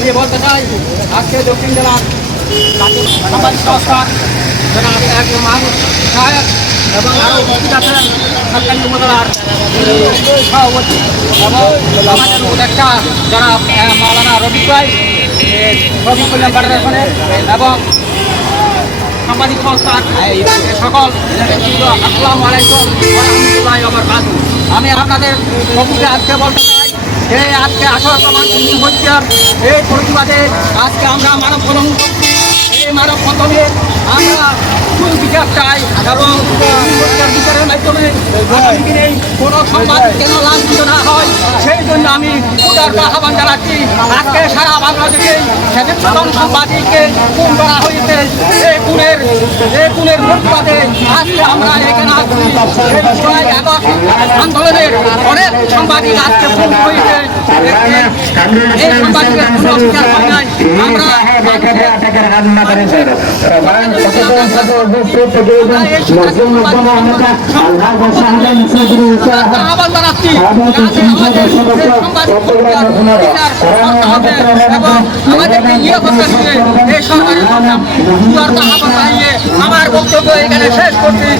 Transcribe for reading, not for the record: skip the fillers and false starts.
আমি বলতে চাই আজকে দক্ষিণ জেলার সামাজিক সংস্কার যারা একজন মানুষ সাহেব এবং আরও উপস্থিত আছেন সরকারি উপজেলার সভাপতি এবং আমাদের উপদেষ্টা যারা মাওলানা রবি ভাই রবি কল্যাণ ফেডারেশনের এবং সামাজিক সংস্থার সকল আসসালামু আলাইকুম ওয়া রাহমাতুল্লাহি ওয়া বারাকাতুহু। আমি আপনাদের সকলকে আজকে বলতে চাই যে আজকে 18তম হত্যার এই প্রতিবাদে আজকে আমরা মানববন্ধন করছি। এই মানববন্ধনে আমরা ফুল বিচার চাই এবং বিচারের মাধ্যমে আগামী দিনে কোনো সংবাদ কেন লাঞ্ছিত না হয় সেই জন্য আমি উদার আহ্বান জানাচ্ছি। আজকে সারা বাংলাদেশে ৭০ জন সাংবাদিককে খুন করা হয়েছে। এই খুনের প্রতিবাদে আজকে আমরা এখানে আসছি। জুলাই আগস্ট আন্দোলনের অনেক সাংবাদিক আজকে খুন হয়েছে। এই সাংবাদিকের কোনো বিচার হয় নাই। আমরা আহ্বান জানাচ্ছি আমাদেরকে নিরাপত্তা দিয়ে এই সরকারি আহ্বান জানিয়ে আমার বক্তব্য এখানে শেষ করছি।